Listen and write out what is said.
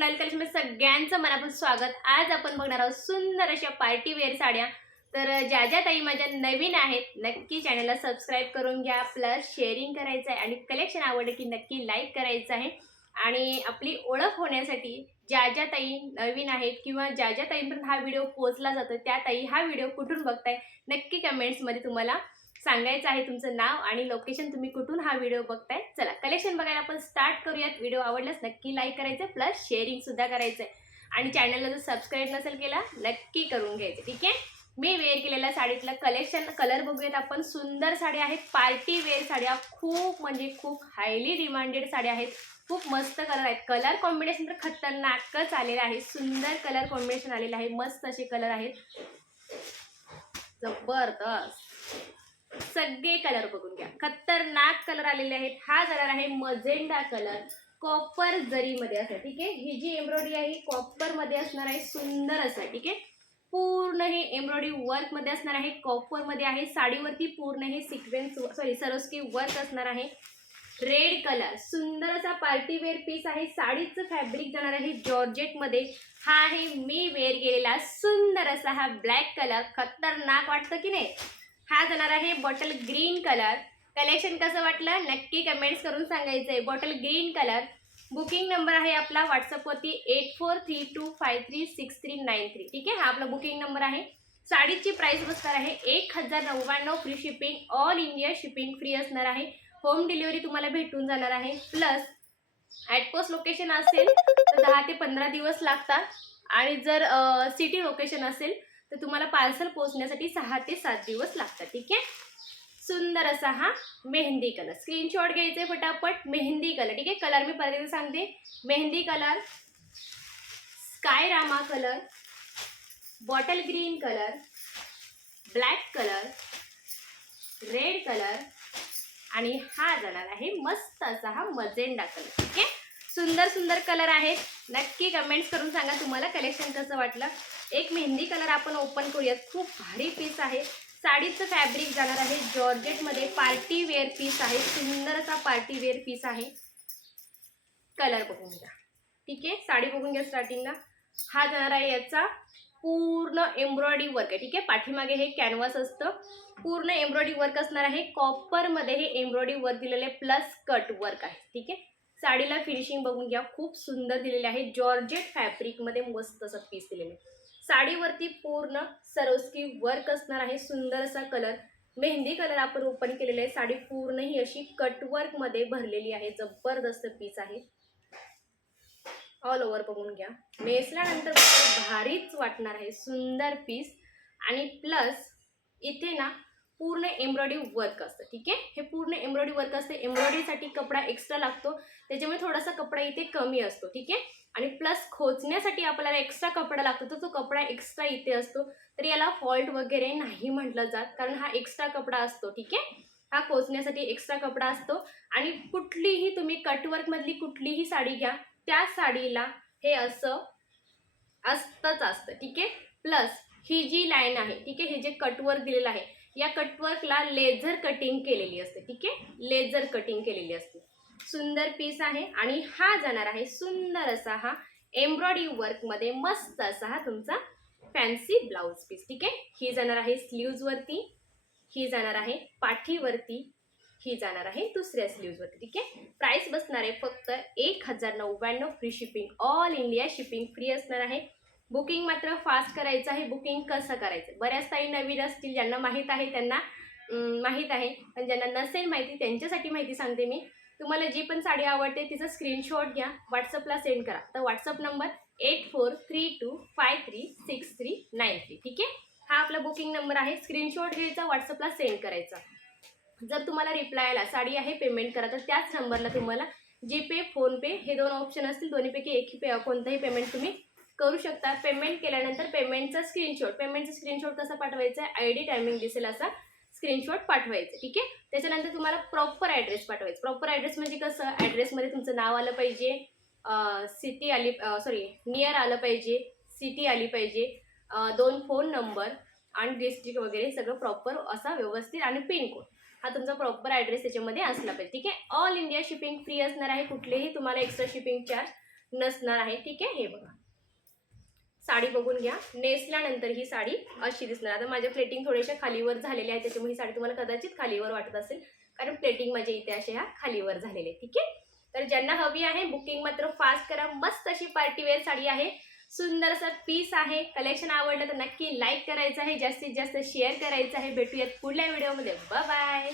सोनाली कलेक्शनमध्ये सगळ्यांचं मनापासून स्वागत। आज आपण बघणार आहोत सुंदर अशा पार्टी वेअर साड्या। तर ज्या ज्या ताई माझ्या नवीन आहेत नक्की चॅनलला सबस्क्राइब करून घ्या, प्लस शेअरिंग करायचं आहे आणि कलेक्शन आवडले की नक्की लाईक करायचं आहे। आणि आपली ओळख होण्यासाठी ज्या ज्या ताई नवीन आहेत किंवा ज्या ज्या ताईंपर्यंत हा व्हिडिओ पोहोचला जातो त्या ताई हा व्हिडिओ कुठून बघताय नक्की कमेंट्समध्ये तुम्हाला सांगायचं आहे तुमचं नाव आणि लोकेशन, तुम्ही कुठून हा व्हिडिओ बघताय। चला कलेक्शन बघायला आपण स्टार्ट करूयात। व्हिडिओ आवडल्यास नक्की लाईक करायचं, प्लस शेअरिंग सुद्धा करायचं आणि चॅनलला जर सबस्क्राइब नसेल केला नक्की करून घ्यायचं, ठीक आहे। मी वेअर केलेल्या साडीतलं कलर बघूयात आपण। सुंदर साड्या आहेत, पार्टी वेअर साड्या, खूप म्हणजे खूप हायली डिमांडेड साड्या आहेत। खूप मस्त कलर आहेत, कलर कॉम्बिनेशन तर खतरनाकच आलेलं आहे। सुंदर कलर कॉम्बिनेशन आलेलं आहे, मस्त असे कलर आहेत, जबरदस्त सगळे कलर बघून घ्या, खतरनाक कलर आलेले आहेत। हा कलर आहे मजेंडा कलर, कॉपर जरीमध्ये असं, ठीक आहे। ही जी एम्ब्रॉयडरी आहे कॉपर मध्ये असणार आहे, सुंदर असं, ठीक आहे। पूर्ण हे एम्ब्रॉयडरी वर्क मध्ये असणार आहे, कॉपर मध्ये आहे। साडीवरती पूर्ण हे सिक्वेन्स सरोस्की वर्क असणार आहे। रेड कलर, सुंदर असा पार्टी वेअर पीस आहे। साडीचं फॅब्रिक जाणार आहे जॉर्जेट मध्ये। हा आहे मी वेअर केलेला सुंदर असा हा ब्लॅक कलर, खतरनाक वाटतं की नाही। हा जाणार आहे बॉटल ग्रीन कलर। कलेक्शन कसं वाटलं नक्की कमेंट्स करून सांगायचं आहे। Bottle green colour, booking number आहे आपला व्हॉट्सअपवरती 8432536393, ठीक आहे। हा आपला बुकिंग नंबर आहे। साडीची प्राइस बसणार आहे 1099, free shipping, all India shipping free असणार आहे। होम डिलिव्हरी तुम्हाला भेटून जाणार आहे, प्लस ॲटपोस्ट लोकेशन असेल तर 10 ते 15 दिवस लागतात आणि जर सिटी लोकेशन असेल तर तुम्हाला पार्सल पोहोचण्यासाठी 6 ते 7 दिवस लागतात, ठीक आहे। सुंदर असा हा मेहंदी कलर, स्क्रीनशॉट घ्यायचे फटाफट। मेहंदी कलर, ठीक आहे। कलर मी परत सांगते, mehndi colour, sky Rama colour, bottle green colour, black colour, red colour आणि हा जाणार आहे मस्त असा हा मजेंडा कलर, ठीक आहे। सुंदर सुंदर कलर आहेत, नक्की कमेंट्स करून सांगा तुम्हाला कलेक्शन कसं वाटलं। एक मेहंदी कलर आपण ओपन करूयात, खूप भारी पीस आहे। साडीचं फॅब्रिक जाणार आहे जॉर्जेट मध्ये, पार्टी वेअर पीस आहे, सुंदर असा पार्टी वेअर पीस आहे। कलर बघून घ्या, ठीक आहे। साडी बघून घ्या स्टार्टिंगला। हा जाणार आहे याचा पूर्ण एम्ब्रॉयडरी वर्क आहे, ठीक आहे। पाठीमागे हे कॅनव्हास असतं, पूर्ण एम्ब्रॉयडरी वर्क असणार आहे। कॉपर मध्ये हे एम्ब्रॉयडरी वर्क दिलेले प्लस कट वर्क आहे, ठीक आहे। साडीला फिनिशिंग बघून घ्या, खूप सुंदर दिलेले आहे। जॉर्जेट फॅब्रिक मध्ये मस्त असं पीस दिलेले। साडीवरती पूर्ण सरोस्की वर्क असणार आहे, सुंदर असा कलर मेहंदी कलर आपण ओपन केलेला आहे। साडी पूर्ण ही अशी कटवर्क मध्ये भरलेली आहे, जबरदस्त पीस आहे। ऑल ओव्हर बघून घ्या, नेसल्यानंतर भारीच वाटणार आहे, सुंदर पीस। आणि प्लस इथे ना पूर्ण एम्ब्रॉयडरी वर्क असतं, ठीक आहे। हे पूर्ण एम्ब्रॉयडरी वर्क असते, एम्ब्रॉयडरीसाठी कपडा एक्स्ट्रा लागतो, त्याच्यामुळे थोडासा कपडा इथे कमी असतो, ठीक आहे। आणि प्लस खोचण्यासाठी आपल्याला एक्स्ट्रा कपडा लागतो, तर तो कपडा एक्स्ट्रा इथे असतो, तर याला फॉल्ट वगैरे नाही म्हटलं जात, कारण हा एक्स्ट्रा कपडा असतो, ठीक आहे। हा खोचण्यासाठी एक्स्ट्रा कपडा असतो। आणि कुठलीही तुम्ही कटवर्क मधली कुठलीही साडी घ्या, त्या साडीला हे असं असतंच असतं, ठीक आहे। प्लस ही जी लाईन आहे, ठीक आहे, हे जे कटवर्क दिलेलं आहे या कटवर्कला लेझर कटिंग केलेली असते, ठीक आहे, लेझर कटिंग केलेली असते। सुंदर पीस आहे आणि हा जाणार आहे सुंदर असा हा एम्ब्रॉयडरी वर्क मध्ये मस्त असा हा तुमचा फॅन्सी ब्लाउज पीस, ठीक आहे। ही जाणार आहे स्लीव्ज वरती, ही जाणार आहे पाठीवरती, ही जाणार आहे दुसऱ्या स्लीव्ज वरती, ठीक आहे। प्राइस बसणार आहे फक्त 1099, free shipping, all India shipping free असणार आहे। बुकिंग मात्र फास्ट करायचं आहे। बुकिंग कसं करायचं, बऱ्याच ताई नवीन असतील, ज्यांना माहीत आहे त्यांना माहीत आहे, पण ज्यांना नसेल माहिती त्यांच्यासाठी माहिती सांगते मी। तुम्हाला जी पण साडी आवडते तिचा स्क्रीनशॉट घ्या, व्हॉट्सअपला सेंड करा। तर व्हॉट्सअप नंबर 8432536393, ठीक आहे। हा आपला बुकिंग नंबर आहे, स्क्रीनशॉट घ्यायचा, व्हॉट्सअपला सेंड करायचा। जर तुम्हाला रिप्लाय आला साडी आहे पेमेंट करा, तर त्याच नंबरला तुम्हाला जीपे, फोनपे हे दोन ऑप्शन असतील, दोन्हीपैकी एक कोणताही पेमेंट तुम्ही करू शकता। पेमेंट केल्यानंतर पेमेंटचा स्क्रीनशॉट कसा पाठवायचा, ID टायमिंग दिसेल असा स्क्रीनशॉट पाठवायचं, ठीक आहे। त्याच्यानंतर तुम्हाला प्रॉपर ॲड्रेस पाठवायचा। प्रॉपर ॲड्रेस म्हणजे कसं, ॲड्रेसमध्ये तुमचं नाव आलं पाहिजे, सिटी आली नियर आलं पाहिजे, सिटी आली पाहिजे, 2 फोन नंबर आणि डिस्ट्रिक्ट वगैरे सगळं प्रॉपर असा व्यवस्थित, आणि पिनकोड हा तुमचा प्रॉपर ॲड्रेस त्याच्यामध्ये असला पाहिजे, ठीक आहे। ऑल इंडिया शिपिंग फ्री असणार आहे, कुठलेही तुम्हाला एक्स्ट्रा शिपिंग चार्ज नसणार आहे. ठीक आहे, हे बघा साडी बघून घ्या. नेसल्यानंतर ही साडी अशी दिसणार. आता माझ्या प्लेटिंग थोडेशा खालीवर झालेल्या आहेत, त्याच्यामुळे ही साडी तुम्हाला कदाचित खालीवर वाटत असेल, कारण प्लेटिंग माझ्या इथे अशा ह्या खालीवर झालेले. ठीक आहे, तर ज्यांना हवी आहे बुकिंग मात्र फास्ट करा. मस्त अशी पार्टीवेअर साडी आहे, सुंदर असा पीस आहे. कलेक्शन आवडलं तर नक्की लाईक करायचं आहे, जास्तीत जास्त शेअर करायचं आहे. भेटूयात पुढल्या व्हिडिओमध्ये. Bye bye.